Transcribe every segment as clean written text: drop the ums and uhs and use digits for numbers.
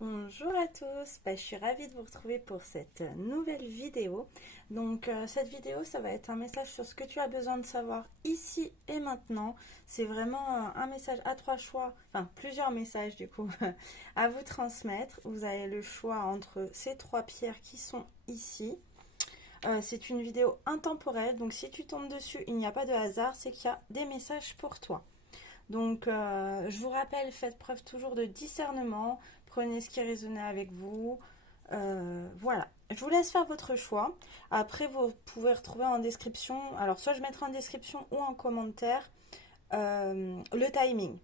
Bonjour à tous, je suis ravie de vous retrouver pour cette nouvelle vidéo. Donc cette vidéo, ça va être un message sur ce que tu as besoin de savoir ici et maintenant. C'est vraiment un message à trois choix, enfin plusieurs messages du coup, à vous transmettre. Vous avez le choix entre ces trois pierres qui sont ici. C'est une vidéo intemporelle, donc si tu tombes dessus, il n'y a pas de hasard, c'est qu'il y a des messages pour toi. Donc, je vous rappelle, faites preuve toujours de discernement. Prenez ce qui résonne avec vous. Voilà. Je vous laisse faire votre choix. Après, vous pouvez retrouver en description. Alors, soit je mettrai en description ou en commentaire le timing.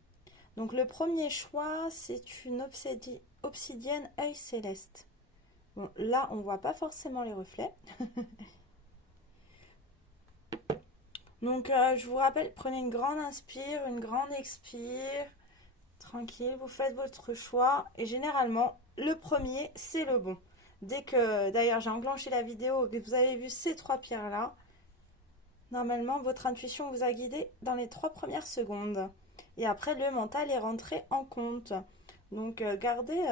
Donc, le premier choix, c'est une obsidienne œil céleste. Bon, là, on ne voit pas forcément les reflets. Donc, je vous rappelle, prenez une grande inspire, une grande expire. Tranquille, vous faites votre choix et généralement, le premier, c'est le bon. Dès que, d'ailleurs, j'ai enclenché la vidéo et que vous avez vu ces trois pierres-là, normalement, votre intuition vous a guidé dans les 3 premières secondes. Et après, le mental est rentré en compte. Donc, gardez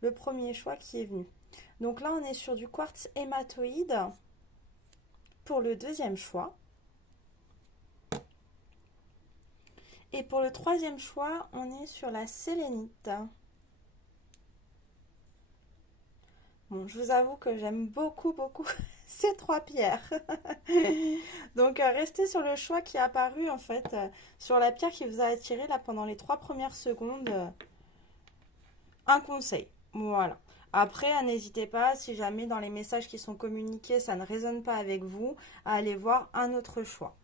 le premier choix qui est venu. Donc là, on est sur du quartz hématoïde pour le deuxième choix. Et pour le troisième choix, on est sur la sélénite. Bon, je vous avoue que j'aime beaucoup ces trois pierres. Donc, restez sur le choix qui est apparu en fait, sur la pierre qui vous a attiré là pendant les 3 premières secondes. Un conseil. Voilà. Après, n'hésitez pas, si jamais dans les messages qui sont communiqués, ça ne résonne pas avec vous, à aller voir un autre choix.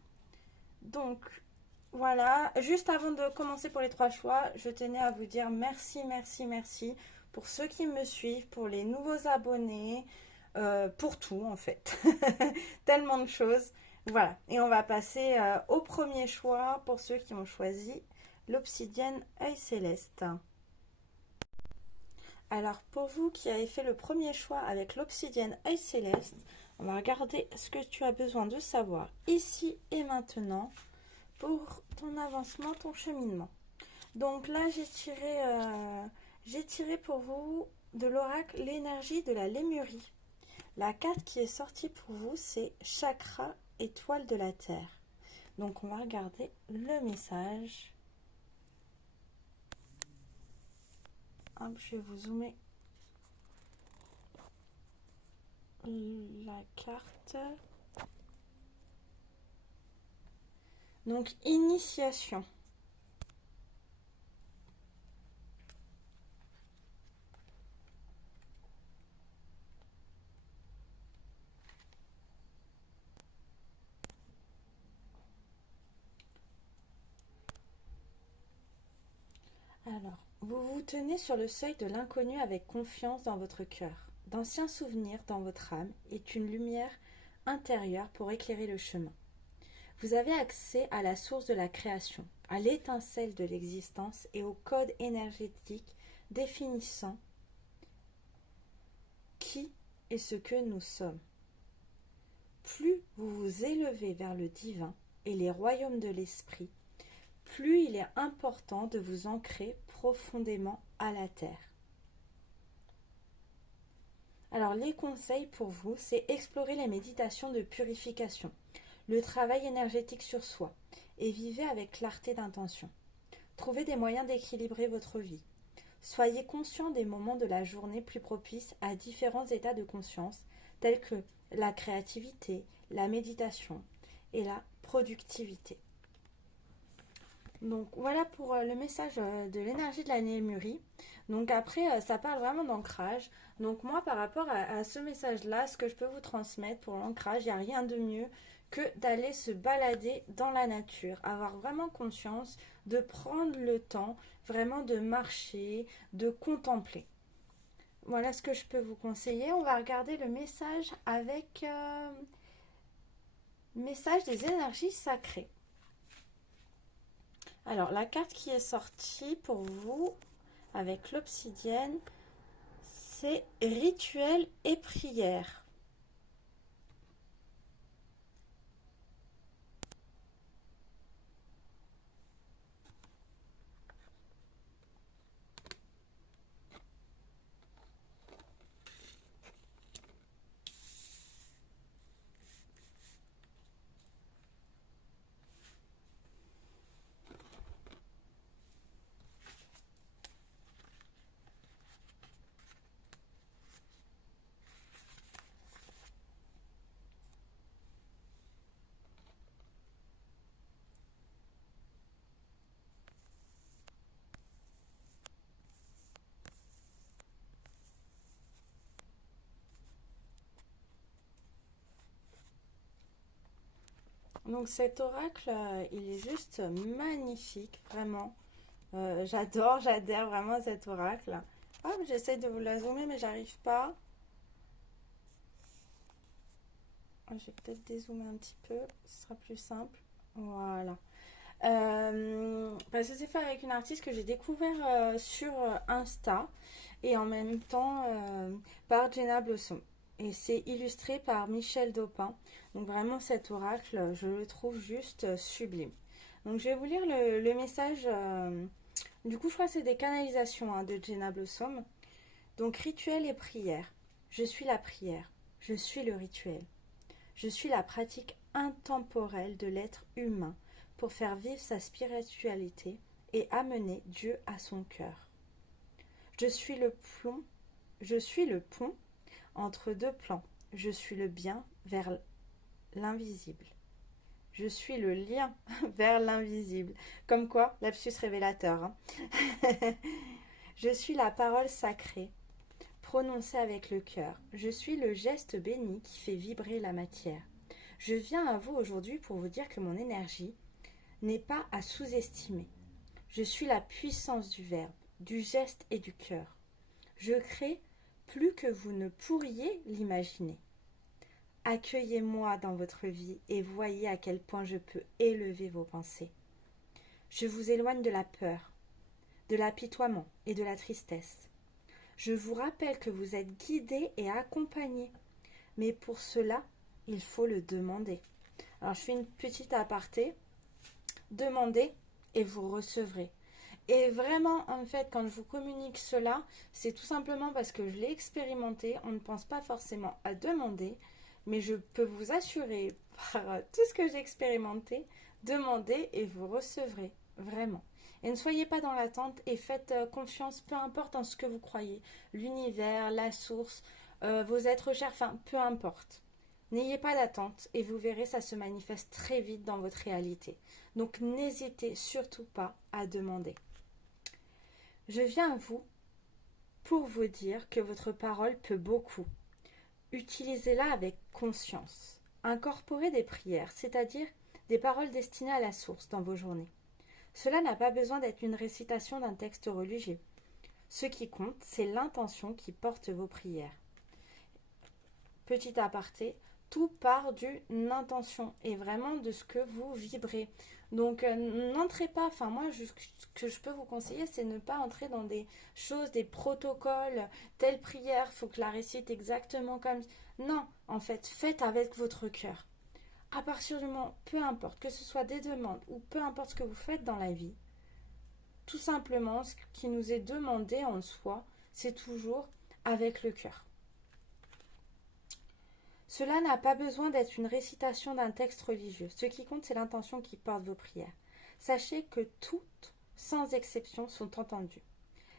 Donc, voilà. Juste avant de commencer pour les trois choix, je tenais à vous dire merci pour ceux qui me suivent, pour les nouveaux abonnés, pour tout en fait. Tellement de choses. Voilà. Et on va passer au premier choix pour ceux qui ont choisi l'obsidienne œil céleste. Alors pour vous qui avez fait le premier choix avec l'obsidienne œil céleste, on va regarder ce que tu as besoin de savoir ici et maintenant pour ton avancement, ton cheminement. Donc là, j'ai tiré pour vous de l'oracle l'énergie de la Lémurie. La carte qui est sortie pour vous, c'est chakra étoile de la Terre. Donc on va regarder le message. Hop, je vais vous zoomer la carte. Donc initiation. Alors, vous vous tenez sur le seuil de l'inconnu avec confiance dans votre cœur. D'anciens souvenirs dans votre âme est une lumière intérieure pour éclairer le chemin. Vous avez accès à la source de la création, à l'étincelle de l'existence et au code énergétique définissant qui et ce que nous sommes. Plus vous vous élevez vers le divin et les royaumes de l'esprit, plus il est important de vous ancrer profondément à la terre. Alors les conseils pour vous, c'est explorer les méditations de purification, le travail énergétique sur soi et vivez avec clarté d'intention. Trouvez des moyens d'équilibrer votre vie. Soyez conscient des moments de la journée plus propices à différents états de conscience, tels que la créativité, la méditation et la productivité. Donc voilà pour le message de l'énergie de la Lémurie. Donc après, ça parle vraiment d'ancrage. Donc moi, par rapport à ce message-là, ce que je peux vous transmettre pour l'ancrage, il n'y a rien de mieux que d'aller se balader dans la nature. Avoir vraiment conscience de prendre le temps, vraiment de marcher, de contempler. Voilà ce que je peux vous conseiller. On va regarder le message avec message des énergies sacrées. Alors, la carte qui est sortie pour vous avec l'obsidienne, c'est rituel et prière. Donc cet oracle, il est juste magnifique, vraiment. J'adore, j'adhère vraiment à cet oracle. Hop, j'essaie de vous la zoomer, mais j'arrive pas. Je vais peut-être dézoomer un petit peu, ce sera plus simple. Voilà. Parce que c'est fait avec une artiste que j'ai découvert sur Insta et en même temps par Jenna Blossom. Et c'est illustré par Michel Dopin. Donc vraiment cet oracle, je le trouve juste sublime. Donc je vais vous lire le message. Du coup, je crois que c'est des canalisations de Jenna Blossom. Donc rituel et prière. Je suis la prière. Je suis le rituel. Je suis la pratique intemporelle de l'être humain pour faire vivre sa spiritualité et amener Dieu à son cœur. Je suis le pont entre deux plans. Je suis le bien vers l'invisible. Je suis le lien vers l'invisible. Comme quoi, lapsus révélateur. Hein. Je suis la parole sacrée, prononcée avec le cœur. Je suis le geste béni qui fait vibrer la matière. Je viens à vous aujourd'hui pour vous dire que mon énergie n'est pas à sous-estimer. Je suis la puissance du verbe, du geste et du cœur. Je crée plus que vous ne pourriez l'imaginer. Accueillez-moi dans votre vie et voyez à quel point je peux élever vos pensées. Je vous éloigne de la peur, de l'apitoiement et de la tristesse. Je vous rappelle que vous êtes guidé et accompagné, mais pour cela, il faut le demander. Alors je fais une petite aparté. Demandez et vous recevrez. Et vraiment, en fait, quand je vous communique cela, c'est tout simplement parce que je l'ai expérimenté. On ne pense pas forcément à demander, mais je peux vous assurer par tout ce que j'ai expérimenté, demandez et vous recevrez. Vraiment. Et ne soyez pas dans l'attente et faites confiance, peu importe en ce que vous croyez. L'univers, la source, vos êtres chers, enfin, peu importe. N'ayez pas d'attente et vous verrez, ça se manifeste très vite dans votre réalité. Donc n'hésitez surtout pas à demander. Je viens à vous pour vous dire que votre parole peut beaucoup. Utilisez-la avec conscience. Incorporez des prières, c'est-à-dire des paroles destinées à la source dans vos journées. Cela n'a pas besoin d'être une récitation d'un texte religieux. Ce qui compte, c'est l'intention qui porte vos prières. Petit aparté, tout part d'une intention et vraiment de ce que vous vibrez. Donc n'entrez pas, enfin moi ce que je peux vous conseiller c'est ne pas entrer dans des choses, des protocoles, telle prière, faut que je la récite exactement comme... Non, en fait, faites avec votre cœur. À partir du moment, peu importe, que ce soit des demandes ou peu importe ce que vous faites dans la vie, tout simplement ce qui nous est demandé en soi, c'est toujours avec le cœur. Cela n'a pas besoin d'être une récitation d'un texte religieux. Ce qui compte, c'est l'intention qui porte vos prières. Sachez que toutes, sans exception, sont entendues.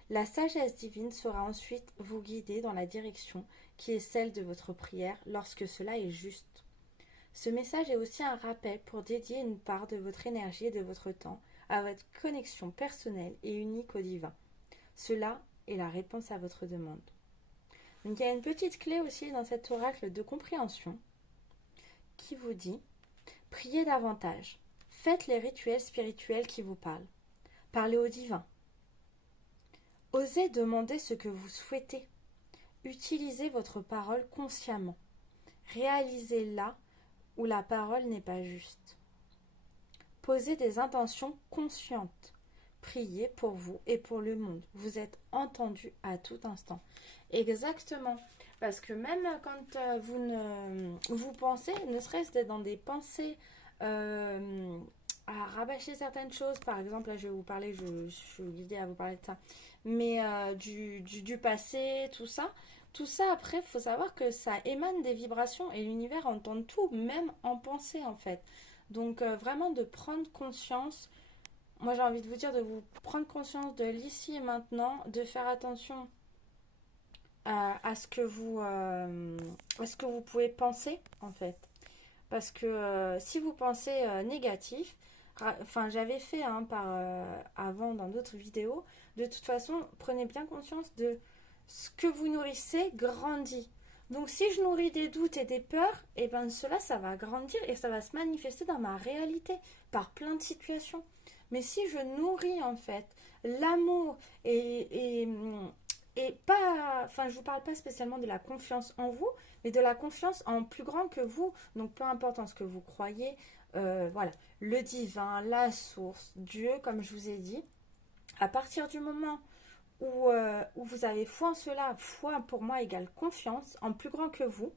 La sagesse divine saura ensuite vous guider dans la direction qui est celle de votre prière lorsque cela est juste. Ce message est aussi un rappel pour dédier une part de votre énergie et de votre temps à votre connexion personnelle et unique au divin. Cela est la réponse à votre demande. Donc il y a une petite clé aussi dans cet oracle de compréhension qui vous dit « Priez davantage, faites les rituels spirituels qui vous parlent, parlez au divin, osez demander ce que vous souhaitez, utilisez votre parole consciemment, réalisez là où la parole n'est pas juste, posez des intentions conscientes, priez pour vous et pour le monde, vous êtes entendu à tout instant. » Exactement, parce que même quand vous pensez, ne serait-ce d'être dans des pensées à rabâcher certaines choses, par exemple, là je vais vous parler, je suis guidée à vous parler de ça, mais du passé, tout ça après, il faut savoir que ça émane des vibrations et l'univers entend tout, même en pensée en fait. Donc vraiment de prendre conscience, moi j'ai envie de vous dire de vous prendre conscience de l'ici et maintenant, de faire attention à ce que vous pouvez penser en fait, parce que si vous pensez négatif, enfin j'avais fait avant dans d'autres vidéos, de toute façon prenez bien conscience de ce que vous nourrissez grandit. Donc si je nourris des doutes et des peurs, et ben cela, ça va grandir et ça va se manifester dans ma réalité par plein de situations. Mais si je nourris en fait l'amour et pas, enfin je vous parle pas spécialement de la confiance en vous, mais de la confiance en plus grand que vous. Donc peu importe en ce que vous croyez, voilà, le divin, la source, Dieu, comme je vous ai dit. À partir du moment où vous avez foi en cela, foi pour moi égale confiance en plus grand que vous,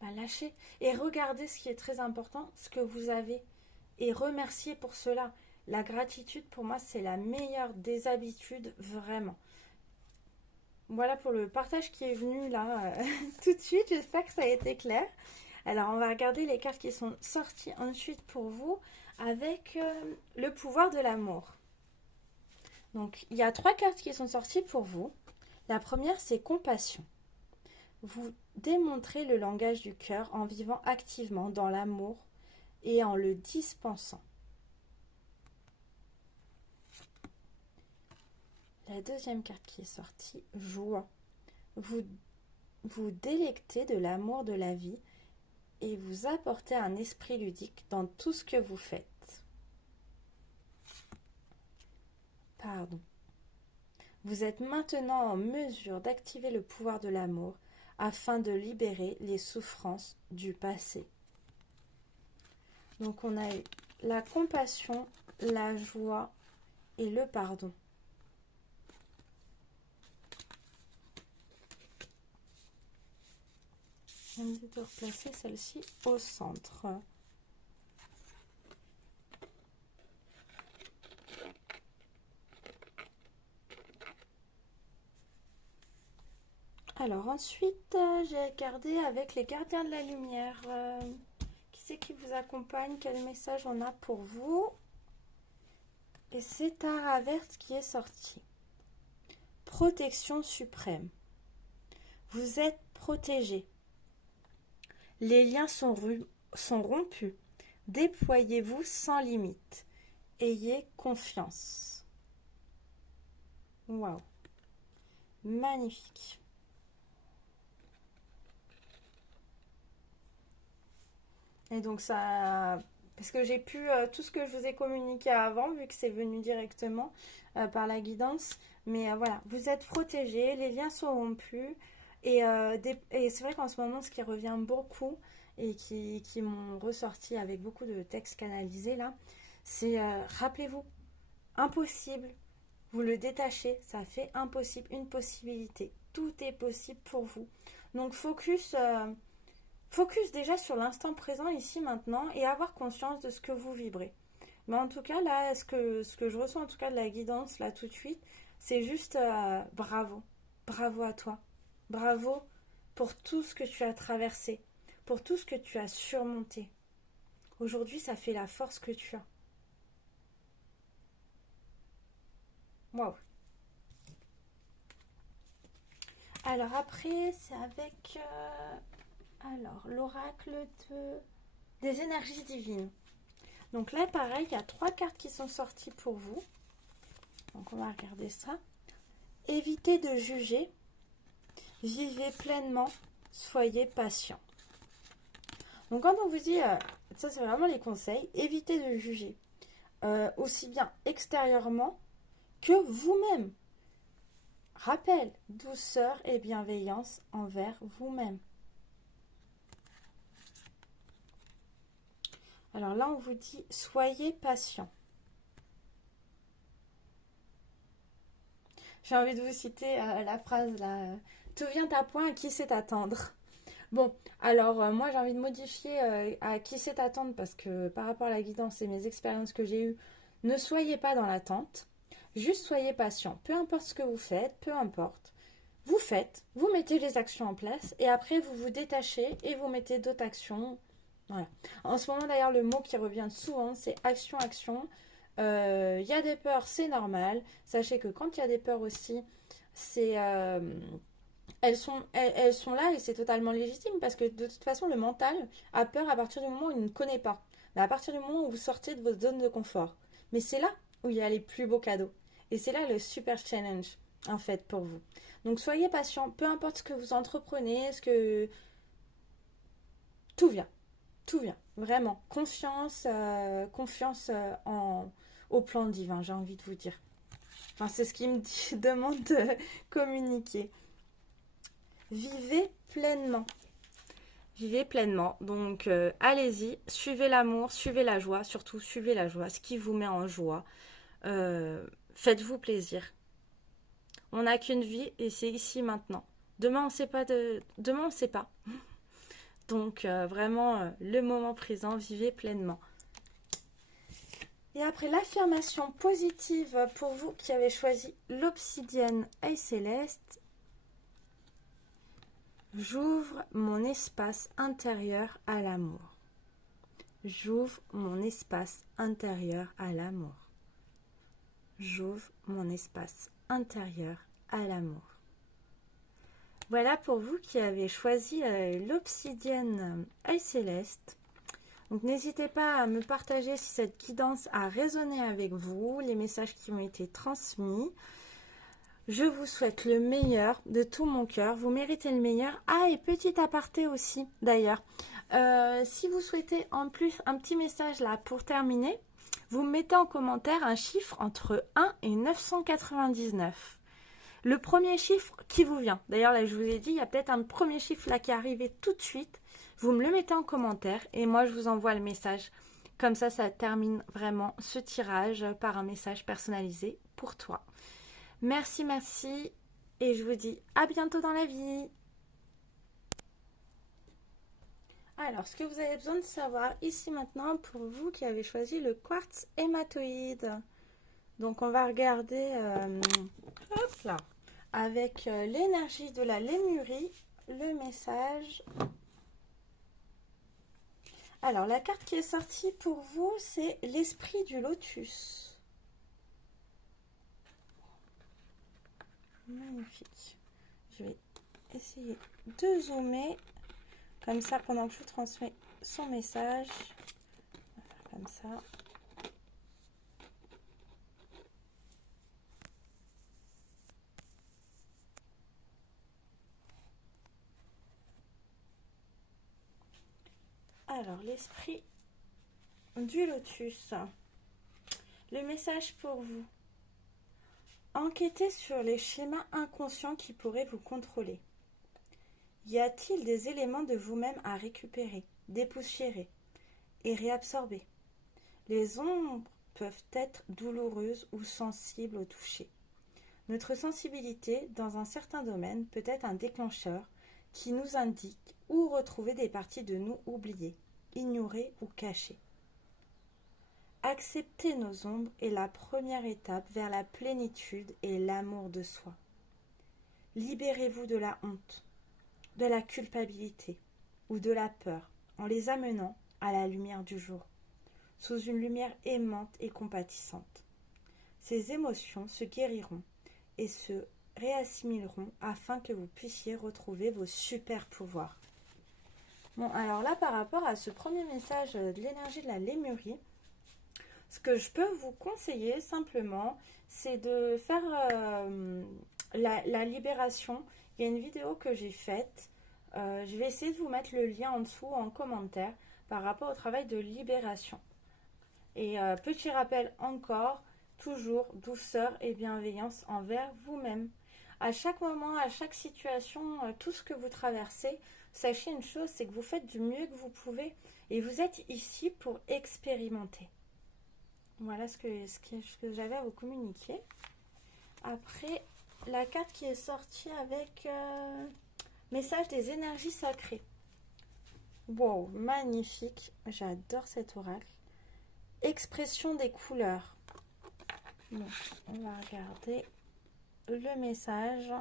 bah lâchez. Et regardez ce qui est très important, ce que vous avez. Et remerciez pour cela. La gratitude, pour moi, c'est la meilleure des habitudes, vraiment. Voilà pour le partage qui est venu là tout de suite. J'espère que ça a été clair. Alors, on va regarder les cartes qui sont sorties ensuite pour vous avec le pouvoir de l'amour. Donc, il y a 3 cartes qui sont sorties pour vous. La première, c'est compassion. Vous démontrez le langage du cœur en vivant activement dans l'amour et en le dispensant. La deuxième carte qui est sortie, joie. Vous vous délectez de l'amour de la vie et vous apportez un esprit ludique dans tout ce que vous faites. Pardon. Vous êtes maintenant en mesure d'activer le pouvoir de l'amour afin de libérer les souffrances du passé. Donc on a eu la compassion, la joie et le pardon. Je vais de replacer celle-ci au centre. Alors ensuite, j'ai regardé avec les gardiens de la lumière. Qui c'est qui vous accompagne? Quel message on a pour vous? Et c'est Tara verte qui est sortie. Protection suprême. Vous êtes protégé. Les liens sont rompus. Déployez-vous sans limite. Ayez confiance. Waouh. Magnifique. Et donc ça, parce que j'ai pu tout ce que je vous ai communiqué avant, vu que c'est venu directement par la guidance. Mais voilà, vous êtes protégés, les liens sont rompus. Et c'est vrai qu'en ce moment, ce qui revient beaucoup et qui m'ont ressorti avec beaucoup de textes canalisés là, c'est rappelez-vous, impossible, vous le détachez, ça fait impossible, une possibilité. Tout est possible pour vous. Donc focus déjà sur l'instant présent, ici, maintenant, et avoir conscience de ce que vous vibrez. Mais en tout cas, là, ce que je ressens en tout cas de la guidance, là, tout de suite, c'est juste bravo. Bravo à toi. Bravo pour tout ce que tu as traversé, pour tout ce que tu as surmonté. Aujourd'hui, ça fait la force que tu as. Waouh. Alors après, c'est avec l'oracle des énergies divines. Donc là, pareil, il y a 3 cartes qui sont sorties pour vous. Donc on va regarder ça. Évitez de juger. Vivez pleinement. Soyez patient. Donc quand on vous dit, ça c'est vraiment les conseils, évitez de juger. Aussi bien extérieurement que vous-même. Rappel, douceur et bienveillance envers vous-même. Alors là, on vous dit, soyez patient. J'ai envie de vous citer la phrase là, tout vient à point, à qui sait attendre. Bon, alors moi j'ai envie de modifier à qui sait attendre parce que par rapport à la guidance et mes expériences que j'ai eues, ne soyez pas dans l'attente, juste soyez patient. Peu importe ce que vous faites, peu importe. Vous faites, vous mettez les actions en place et après vous vous détachez et vous mettez d'autres actions. Voilà. En ce moment d'ailleurs le mot qui revient souvent c'est action, action. Il y a des peurs, c'est normal. Sachez que quand il y a des peurs aussi, c'est... elles sont là et c'est totalement légitime parce que de toute façon le mental a peur à partir du moment où il ne connaît pas. Mais à partir du moment où vous sortez de votre zone de confort. Mais c'est là où il y a les plus beaux cadeaux. Et c'est là le super challenge. en fait, pour vous. Donc, soyez patient, peu importe ce que vous entreprenez, ce que... Tout vient, tout vient, vraiment. Confiance, confiance au plan divin, j'ai envie de vous dire. Enfin, c'est ce qui me demande de communiquer. Vivez pleinement. Vivez pleinement. Donc, allez-y, suivez l'amour, suivez la joie, surtout suivez la joie, ce qui vous met en joie. Faites-vous plaisir. On n'a qu'une vie et c'est ici maintenant. Demain, on sait pas Demain, on sait pas. Donc, vraiment, le moment présent, vivez pleinement. Et après l'affirmation positive pour vous qui avez choisi l'obsidienne œil céleste, j'ouvre mon espace intérieur à l'amour. J'ouvre mon espace intérieur à l'amour. J'ouvre mon espace intérieur à l'amour. Voilà pour vous qui avez choisi l'obsidienne œil céleste. Donc n'hésitez pas à me partager si cette guidance a résonné avec vous, les messages qui m'ont été transmis. Je vous souhaite le meilleur de tout mon cœur. Vous méritez le meilleur. Ah, et petit aparté aussi, d'ailleurs. Si vous souhaitez en plus un petit message là pour terminer, vous mettez en commentaire un chiffre entre 1 et 999. Le premier chiffre qui vous vient. D'ailleurs, là, je vous ai dit, il y a peut-être un premier chiffre là qui est arrivé tout de suite. Vous me le mettez en commentaire et moi, je vous envoie le message. Comme ça termine vraiment ce tirage par un message personnalisé pour toi. Merci, merci. Et je vous dis à bientôt dans la vie. Alors, ce que vous avez besoin de savoir ici maintenant pour vous qui avez choisi le quartz hématoïde. Donc, on va regarder hop là, avec l'énergie de la lémurie, le message. Alors, la carte qui est sortie pour vous, c'est l'esprit du lotus. Magnifique. Je vais essayer de zoomer. Comme ça, pendant que je vous transmets son message. On va faire comme ça. Alors, l'esprit du lotus. Le message pour vous. Enquêtez sur les schémas inconscients qui pourraient vous contrôler. Y a-t-il des éléments de vous-même à récupérer, dépoussiérer et réabsorber? Les ombres peuvent être douloureuses ou sensibles au toucher. Notre sensibilité dans un certain domaine peut être un déclencheur qui nous indique où retrouver des parties de nous oubliées, ignorées ou cachées. Accepter nos ombres est la première étape vers la plénitude et l'amour de soi. Libérez-vous de la honte, de la culpabilité ou de la peur en les amenant à la lumière du jour, sous une lumière aimante et compatissante. Ces émotions se guériront et se réassimileront afin que vous puissiez retrouver vos super pouvoirs. Bon, alors là, par rapport à ce premier message de l'énergie de la lémurie, ce que je peux vous conseiller simplement, c'est de faire la libération. Il y a une vidéo que j'ai faite. Je vais essayer de vous mettre le lien en dessous en commentaire par rapport au travail de libération. Et petit rappel encore, toujours douceur et bienveillance envers vous-même. À chaque moment, à chaque situation, tout ce que vous traversez, sachez une chose, c'est que vous faites du mieux que vous pouvez et vous êtes ici pour expérimenter. Voilà ce que j'avais à vous communiquer. Après, la carte qui est sortie avec message des énergies sacrées. Wow, magnifique. J'adore cet oracle. Expression des couleurs. Donc, on va regarder le message.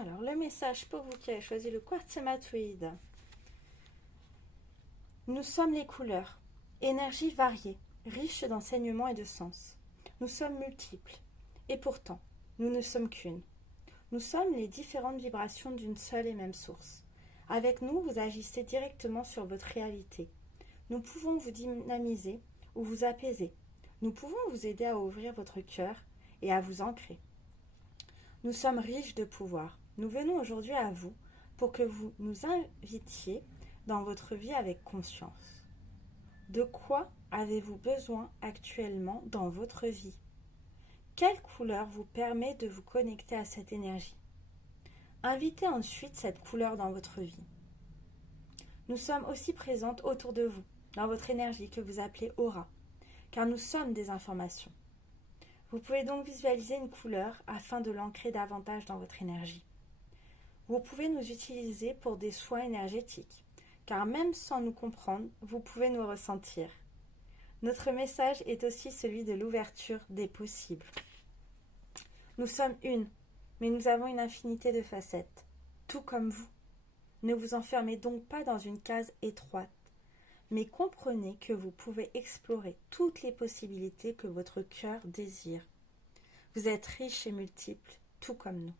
Alors, le message pour vous qui avez choisi le quartz hématoïde. Nous sommes les couleurs, énergie variée, riche d'enseignements et de sens. Nous sommes multiples, et pourtant, nous ne sommes qu'une. Nous sommes les différentes vibrations d'une seule et même source. Avec nous, vous agissez directement sur votre réalité. Nous pouvons vous dynamiser ou vous apaiser. Nous pouvons vous aider à ouvrir votre cœur et à vous ancrer. Nous sommes riches de pouvoir. Nous venons aujourd'hui à vous pour que vous nous invitiez dans votre vie avec conscience. De quoi avez-vous besoin actuellement dans votre vie? Quelle couleur vous permet de vous connecter à cette énergie? Invitez ensuite cette couleur dans votre vie. Nous sommes aussi présentes autour de vous, dans votre énergie que vous appelez aura, car nous sommes des informations. Vous pouvez donc visualiser une couleur afin de l'ancrer davantage dans votre énergie. Vous pouvez nous utiliser pour des soins énergétiques, car même sans nous comprendre, vous pouvez nous ressentir. Notre message est aussi celui de l'ouverture des possibles. Nous sommes une, mais nous avons une infinité de facettes, tout comme vous. Ne vous enfermez donc pas dans une case étroite, mais comprenez que vous pouvez explorer toutes les possibilités que votre cœur désire. Vous êtes riche et multiple, tout comme nous.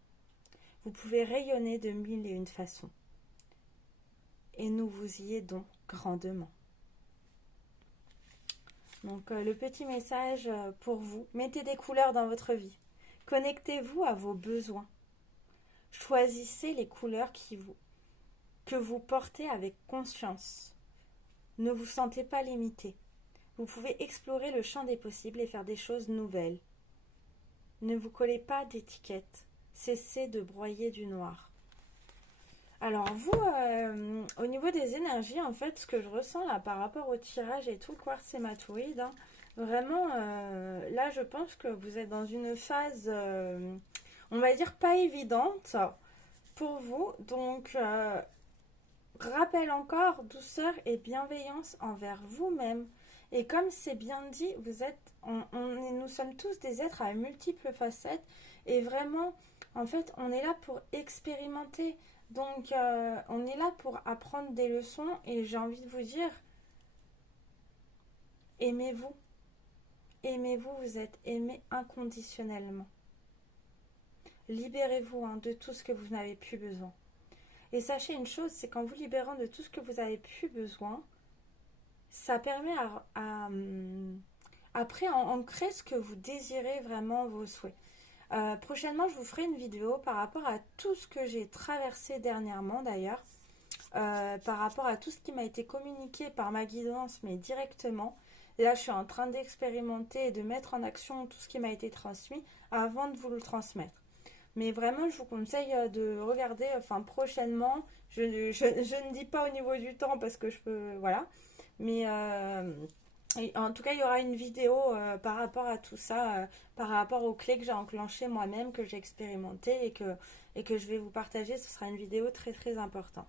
Vous pouvez rayonner de 1001 façons. Et nous vous y aidons grandement. Donc le petit message pour vous, mettez des couleurs dans votre vie. Connectez-vous à vos besoins. Choisissez les couleurs que vous portez avec conscience. Ne vous sentez pas limité. Vous pouvez explorer le champ des possibles et faire des choses nouvelles. Ne vous collez pas d'étiquettes. Cessez de broyer du noir. Alors vous, au niveau des énergies, en fait, ce que je ressens là par rapport au tirage et tout, le quartz hématoïde, hein, vraiment, là, je pense que vous êtes dans une phase, on va dire, pas évidente pour vous. Donc, rappel encore, douceur et bienveillance envers vous-même. Et comme c'est bien dit, nous sommes tous des êtres à multiples facettes. Et vraiment, en fait, on est là pour expérimenter. Donc, on est là pour apprendre des leçons. Et j'ai envie de vous dire, aimez-vous. Aimez-vous, vous êtes aimé inconditionnellement. Libérez-vous de tout ce que vous n'avez plus besoin. Et sachez une chose, c'est qu'en vous libérant de tout ce que vous n'avez plus besoin, ça permet après ancrer ce que vous désirez vraiment, vos souhaits. Prochainement, je vous ferai une vidéo par rapport à tout ce que j'ai traversé dernièrement d'ailleurs, par rapport à tout ce qui m'a été communiqué par ma guidance, mais directement. Et là, je suis en train d'expérimenter et de mettre en action tout ce qui m'a été transmis avant de vous le transmettre. Mais vraiment, je vous conseille de regarder, enfin prochainement, je ne dis pas au niveau du temps parce que je peux, voilà. Mais en tout cas, il y aura une vidéo par rapport à tout ça, par rapport aux clés que j'ai enclenchées moi-même, que j'ai expérimentées et que je vais vous partager. Ce sera une vidéo très très importante.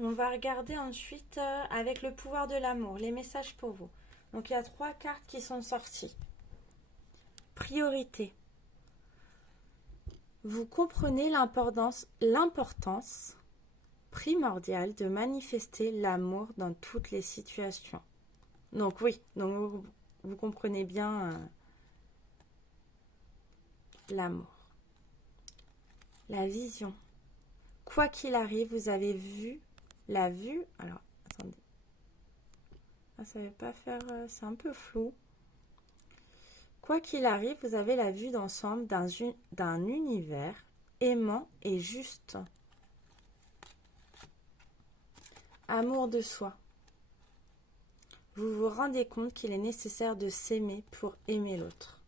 On va regarder ensuite avec le pouvoir de l'amour, les messages pour vous. Donc il y a 3 cartes qui sont sorties. Priorité. Vous comprenez l'importance primordiale de manifester l'amour dans toutes les situations. Donc oui, donc vous comprenez bien l'amour. La vision. Quoi qu'il arrive, vous avez vu la vue. Alors, attendez. Ah, ça ne va pas faire... c'est un peu flou. Quoi qu'il arrive, vous avez la vue d'ensemble d'un univers aimant et juste. Amour de soi. Vous vous rendez compte qu'il est nécessaire de s'aimer pour aimer l'autre.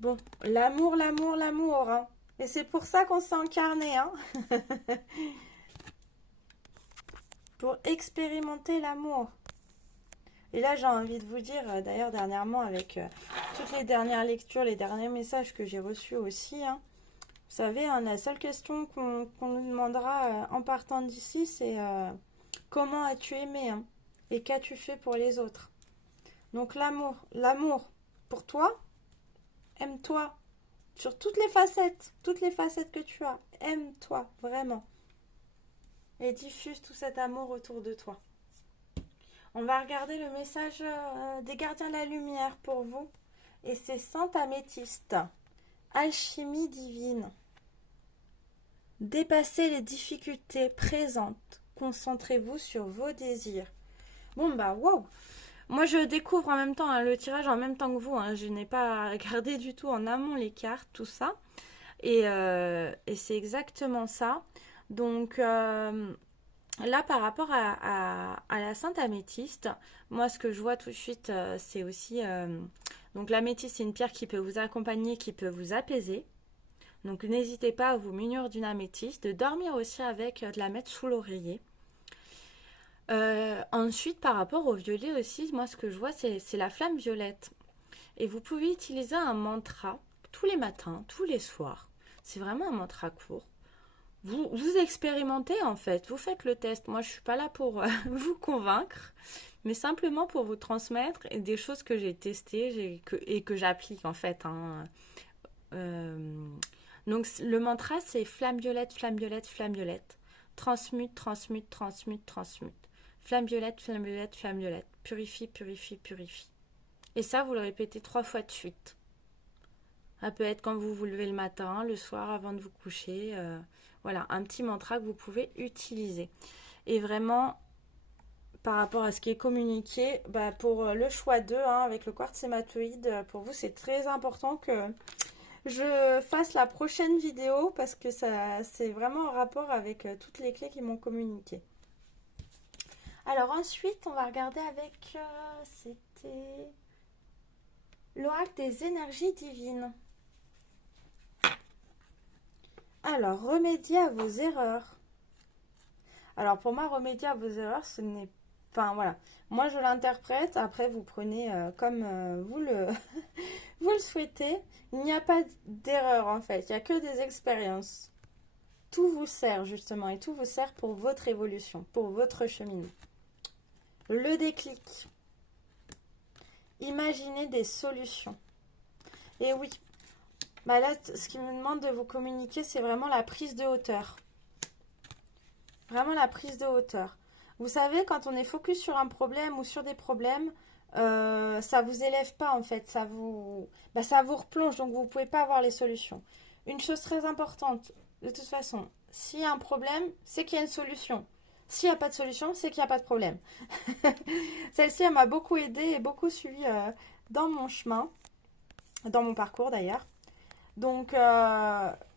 Bon, l'amour, l'amour, l'amour. Hein. Et c'est pour ça qu'on s'est incarné. Hein. Pour expérimenter l'amour. Et là, j'ai envie de vous dire, d'ailleurs, dernièrement, avec toutes les dernières lectures, les derniers messages que j'ai reçus aussi, hein, vous savez, hein, la seule question qu'on nous demandera en partant d'ici, c'est comment as-tu aimé hein, et qu'as-tu fait pour les autres. Donc l'amour pour toi, aime-toi sur toutes les facettes que tu as, aime-toi vraiment. Et diffuse tout cet amour autour de toi. On va regarder le message des gardiens de la lumière pour vous. Et c'est Sainte Améthyste. Alchimie divine. Dépassez les difficultés présentes. Concentrez-vous sur vos désirs. Bon bah wow. Moi je découvre en même temps hein, le tirage en même temps que vous. Hein. Je n'ai pas regardé du tout en amont les cartes, tout ça. Et c'est exactement ça. Donc là, par rapport à la Sainte Améthyste, moi, ce que je vois tout de suite, c'est aussi... donc l'améthyste, c'est une pierre qui peut vous accompagner, qui peut vous apaiser. Donc n'hésitez pas à vous munir d'une améthyste, de dormir aussi avec, de la mettre sous l'oreiller. Ensuite, par rapport au violet aussi, moi, ce que je vois, c'est la flamme violette. Et vous pouvez utiliser un mantra tous les matins, tous les soirs. C'est vraiment un mantra court. Vous expérimentez en fait, vous faites le test. Moi, je suis pas là pour vous convaincre, mais simplement pour vous transmettre des choses que j'ai testées et que j'applique en fait. Hein. Donc, le mantra, c'est flamme violette, flamme violette, flamme violette. Transmute, transmute, transmute, transmute. Flamme violette, flamme violette, flamme violette. Purifie, purifie, purifie. Et ça, vous le répétez 3 fois de suite. Ça peut être quand vous vous levez le matin, le soir avant de vous coucher. Voilà, un petit mantra que vous pouvez utiliser. Et vraiment, par rapport à ce qui est communiqué, bah pour le choix 2, hein, avec le quartz hématoïde, pour vous, c'est très important que je fasse la prochaine vidéo parce que ça, c'est vraiment en rapport avec toutes les clés qui m'ont communiqué. Alors ensuite, on va regarder avec... c'était l'oracle des énergies divines. Alors, remédier à vos erreurs. Alors, pour moi, remédier à vos erreurs, ce n'est... Enfin, voilà. Moi, je l'interprète. Après, vous prenez comme vous vous le souhaitez. Il n'y a pas d'erreur, en fait. Il n'y a que des expériences. Tout vous sert, justement. Et tout vous sert pour votre évolution, pour votre cheminement. Le déclic. Imaginez des solutions. Et oui, bah là, ce qui me demande de vous communiquer, c'est vraiment la prise de hauteur. Vraiment la prise de hauteur. Vous savez, quand on est focus sur un problème ou sur des problèmes, ça vous élève pas en fait, ça vous replonge, donc vous ne pouvez pas avoir les solutions. Une chose très importante, de toute façon, s'il y a un problème, c'est qu'il y a une solution. S'il n'y a pas de solution, c'est qu'il n'y a pas de problème. Celle-ci, elle m'a beaucoup aidée et beaucoup suivi dans mon chemin, dans mon parcours d'ailleurs. Donc,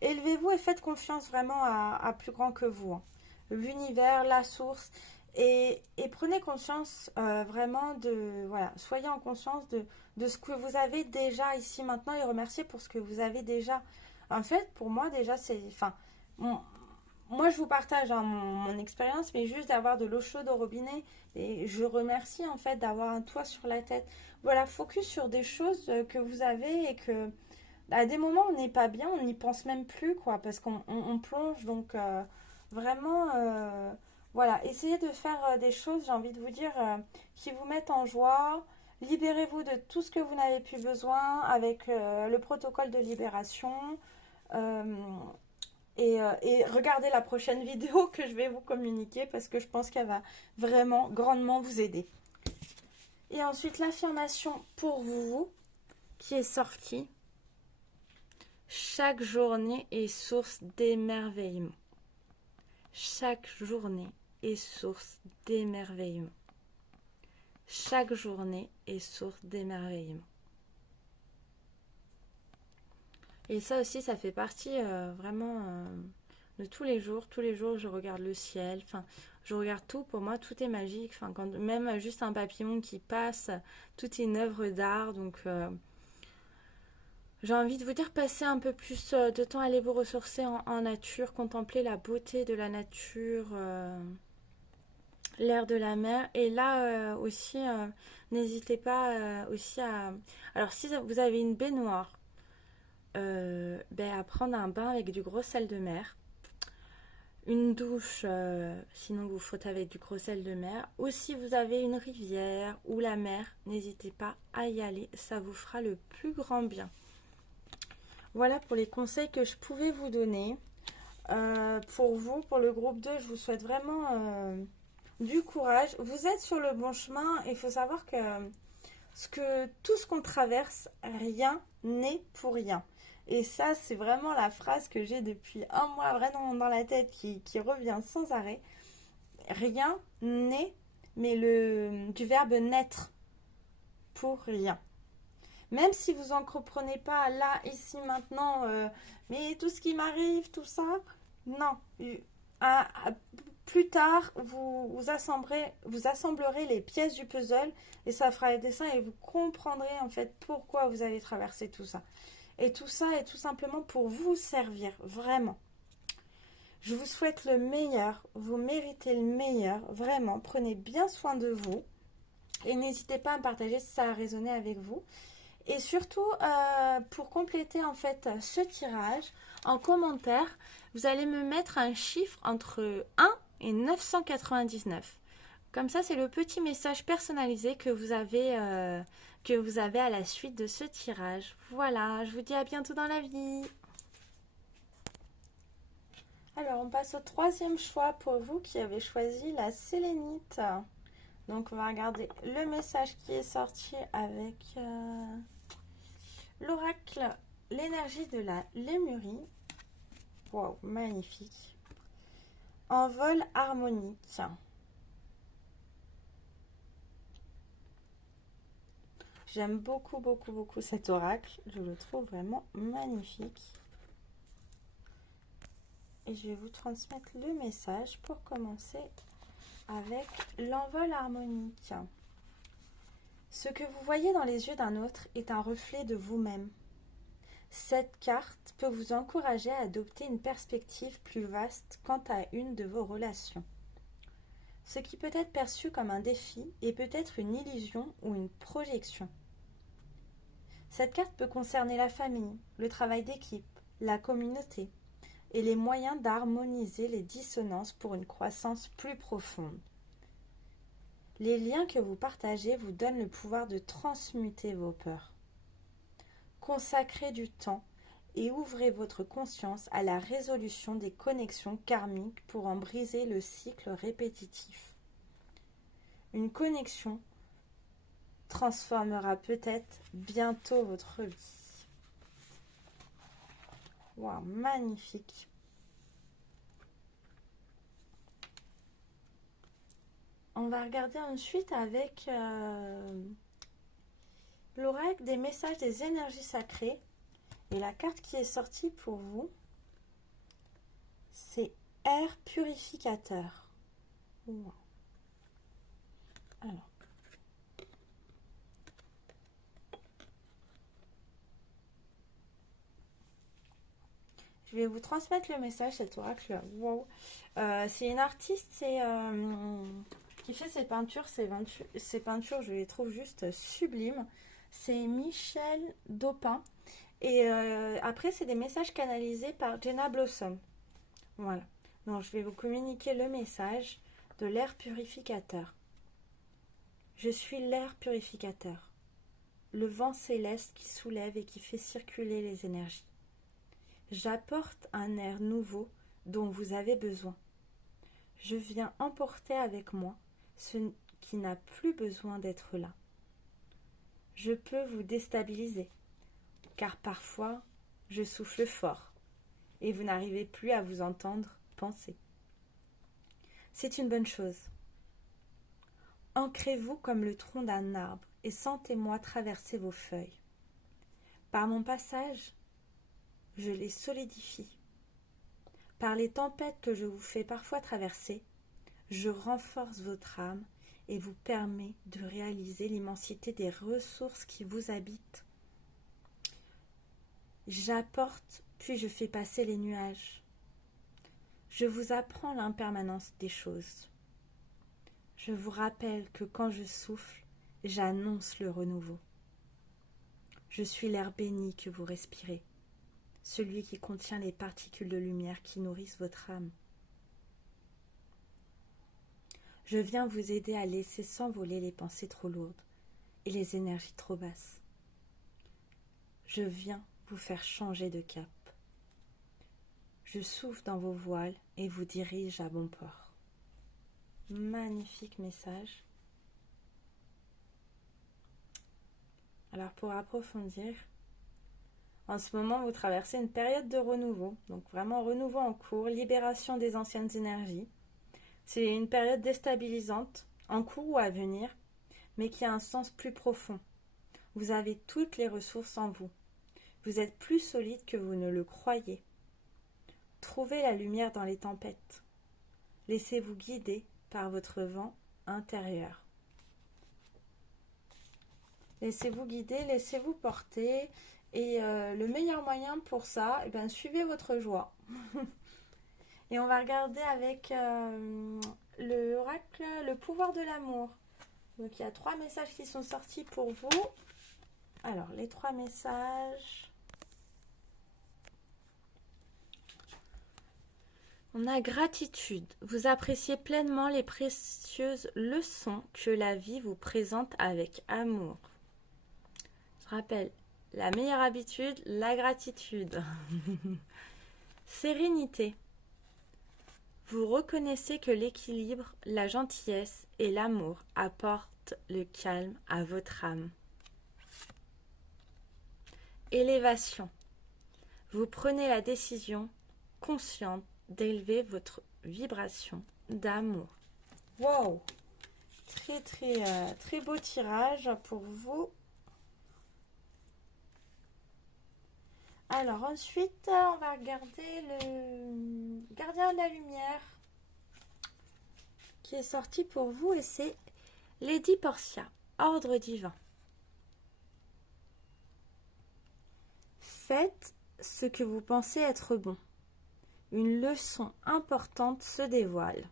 élevez-vous et faites confiance vraiment à plus grand que vous. Hein. L'univers, la source. Et prenez conscience vraiment de... Voilà, soyez en conscience de ce que vous avez déjà ici maintenant et remerciez pour ce que vous avez déjà. En fait, pour moi, déjà, c'est... Enfin, moi, je vous partage hein, mon expérience, mais juste d'avoir de l'eau chaude au robinet. Et je remercie en fait d'avoir un toit sur la tête. Voilà, focus sur des choses que vous avez et que... À des moments, on n'est pas bien, on n'y pense même plus, quoi, parce qu'on plonge. Donc, vraiment, voilà, essayez de faire des choses, j'ai envie de vous dire, qui vous mettent en joie. Libérez-vous de tout ce que vous n'avez plus besoin avec le protocole de libération. Euh, et regardez la prochaine vidéo que je vais vous communiquer parce que je pense qu'elle va vraiment grandement vous aider. Et ensuite, l'affirmation pour vous qui est sortie. Chaque journée est source d'émerveillement. Chaque journée est source d'émerveillement. Chaque journée est source d'émerveillement. Et ça aussi, ça fait partie vraiment de tous les jours. Tous les jours, je regarde le ciel. Enfin, je regarde tout. Pour moi, tout est magique. Enfin, quand, même juste un papillon qui passe, tout est une œuvre d'art. Donc... j'ai envie de vous dire, passez un peu plus de temps, allez vous ressourcer en nature, contempler la beauté de la nature, l'air de la mer. Et là aussi, n'hésitez pas aussi à... Alors si vous avez une baignoire, à prendre un bain avec du gros sel de mer. Une douche, sinon vous frottez avec du gros sel de mer. Ou si vous avez une rivière ou la mer, n'hésitez pas à y aller, ça vous fera le plus grand bien. Voilà pour les conseils que je pouvais vous donner. Pour vous, pour le groupe 2, je vous souhaite vraiment du courage. Vous êtes sur le bon chemin. Il faut savoir que tout ce qu'on traverse, rien n'est pour rien. Et ça, c'est vraiment la phrase que j'ai depuis un mois vraiment dans la tête qui revient sans arrêt. Rien n'est, mais du verbe naître, pour rien. Même si vous n'en comprenez pas là, ici, maintenant, mais tout ce qui m'arrive, tout ça, non. Plus tard, vous assemblerez les pièces du puzzle et ça fera le dessin et vous comprendrez en fait pourquoi vous allez traverser tout ça. Et tout ça est tout simplement pour vous servir, vraiment. Je vous souhaite le meilleur, vous méritez le meilleur, vraiment. Prenez bien soin de vous et n'hésitez pas à me partager si ça a résonné avec vous. Et surtout, pour compléter en fait ce tirage, en commentaire, vous allez me mettre un chiffre entre 1 et 999. Comme ça, c'est le petit message personnalisé que vous avez à la suite de ce tirage. Voilà, je vous dis à bientôt dans la vie. Alors, on passe au troisième choix pour vous qui avez choisi la sélénite. Donc, on va regarder le message qui est sorti avec l'oracle, l'énergie de la lémurie. Wow, magnifique. En vol harmonique. J'aime beaucoup, beaucoup, beaucoup cet oracle. Je le trouve vraiment magnifique. Et je vais vous transmettre le message pour commencer avec l'envol harmonique. Ce que vous voyez dans les yeux d'un autre est un reflet de vous-même. Cette carte peut vous encourager à adopter une perspective plus vaste quant à une de vos relations. Ce qui peut être perçu comme un défi est peut-être une illusion ou une projection. Cette carte peut concerner la famille, le travail d'équipe, la communauté et les moyens d'harmoniser les dissonances pour une croissance plus profonde. Les liens que vous partagez vous donnent le pouvoir de transmuter vos peurs. Consacrez du temps et ouvrez votre conscience à la résolution des connexions karmiques pour en briser le cycle répétitif. Une connexion transformera peut-être bientôt votre vie. Wow, magnifique. On va regarder ensuite avec l'oracle des messages des énergies sacrées. Et la carte qui est sortie pour vous, c'est air purificateur. Wow. Alors. Je vais vous transmettre le message, cet oracle. Wow. C'est une artiste qui fait ses peintures. Ses peintures, je les trouve juste sublimes. C'est Michel Dopin. Et après, c'est des messages canalisés par Jenna Blossom. Voilà. Donc, je vais vous communiquer le message de l'air purificateur. Je suis l'air purificateur, le vent céleste qui soulève et qui fait circuler les énergies. J'apporte un air nouveau dont vous avez besoin. Je viens emporter avec moi ce qui n'a plus besoin d'être là. Je peux vous déstabiliser, car parfois je souffle fort et vous n'arrivez plus à vous entendre penser. C'est une bonne chose. Ancrez-vous comme le tronc d'un arbre et sentez-moi traverser vos feuilles. Par mon passage, je les solidifie. Par les tempêtes que je vous fais parfois traverser, je renforce votre âme et vous permets de réaliser l'immensité des ressources qui vous habitent. J'apporte, puis je fais passer les nuages. Je vous apprends l'impermanence des choses. Je vous rappelle que quand je souffle, j'annonce le renouveau. Je suis l'air béni que vous respirez, celui qui contient les particules de lumière qui nourrissent votre âme. Je viens vous aider à laisser s'envoler les pensées trop lourdes et les énergies trop basses. Je viens vous faire changer de cap. Je souffle dans vos voiles et vous dirige à bon port. Magnifique message. Alors pour approfondir, en ce moment vous traversez une période de renouveau, donc vraiment renouveau en cours, libération des anciennes énergies. C'est une période déstabilisante, en cours ou à venir, mais qui a un sens plus profond. Vous avez toutes les ressources en vous. Vous êtes plus solide que vous ne le croyez. Trouvez la lumière dans les tempêtes. Laissez-vous guider par votre vent intérieur. Laissez-vous guider, laissez-vous porter. Et le meilleur moyen pour ça, suivez votre joie. Et on va regarder avec l'oracle, le pouvoir de l'amour. Donc il y a 3 messages qui sont sortis pour vous. Alors les 3 messages. On a gratitude. Vous appréciez pleinement les précieuses leçons que la vie vous présente avec amour. Je rappelle, la meilleure habitude, la gratitude. Sérénité. Vous reconnaissez que l'équilibre, la gentillesse et l'amour apportent le calme à votre âme. Élévation. Vous prenez la décision consciente d'élever votre vibration d'amour. Wow! Très beau tirage pour vous. Alors ensuite, on va regarder le gardien de la lumière qui est sorti pour vous et c'est Lady Portia, ordre divin. Faites ce que vous pensez être bon. Une leçon importante se dévoile.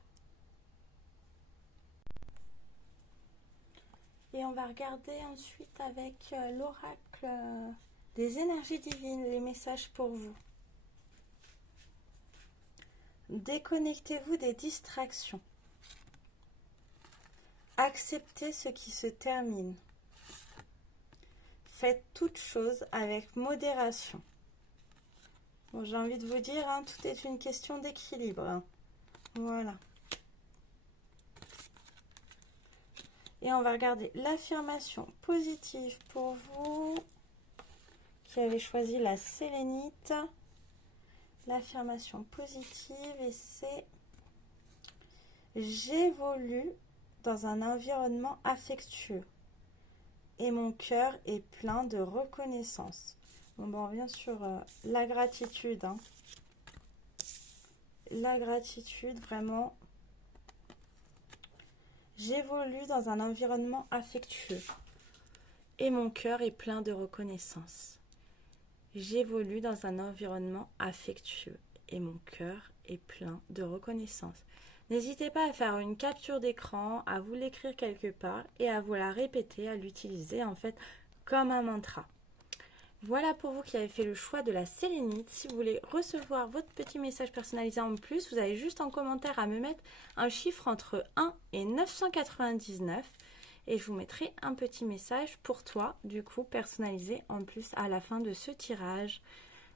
Et on va regarder ensuite avec l'oracle des énergies divines, les messages pour vous. Déconnectez-vous des distractions. Acceptez ce qui se termine. Faites toutes choses avec modération. Bon, j'ai envie de vous dire, tout est une question d'équilibre. Voilà. Et on va regarder l'affirmation positive pour vous qui avez choisi la sélénite. L'affirmation positive et c'est « J'évolue dans un environnement affectueux et mon cœur est plein de reconnaissance. » Bon, on revient sur la gratitude. La gratitude, vraiment. J'évolue dans un environnement affectueux et mon cœur est plein de reconnaissance. J'évolue dans un environnement affectueux et mon cœur est plein de reconnaissance. N'hésitez pas à faire une capture d'écran, à vous l'écrire quelque part et à vous la répéter, à l'utiliser en fait comme un mantra. Voilà pour vous qui avez fait le choix de la sélénite. Si vous voulez recevoir votre petit message personnalisé en plus, vous avez juste en commentaire à me mettre un chiffre entre 1 et 999 et je vous mettrai un petit message pour toi, du coup personnalisé en plus à la fin de ce tirage.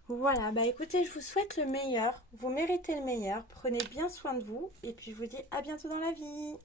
Voilà, écoutez, je vous souhaite le meilleur, vous méritez le meilleur, prenez bien soin de vous et puis je vous dis à bientôt dans la vie.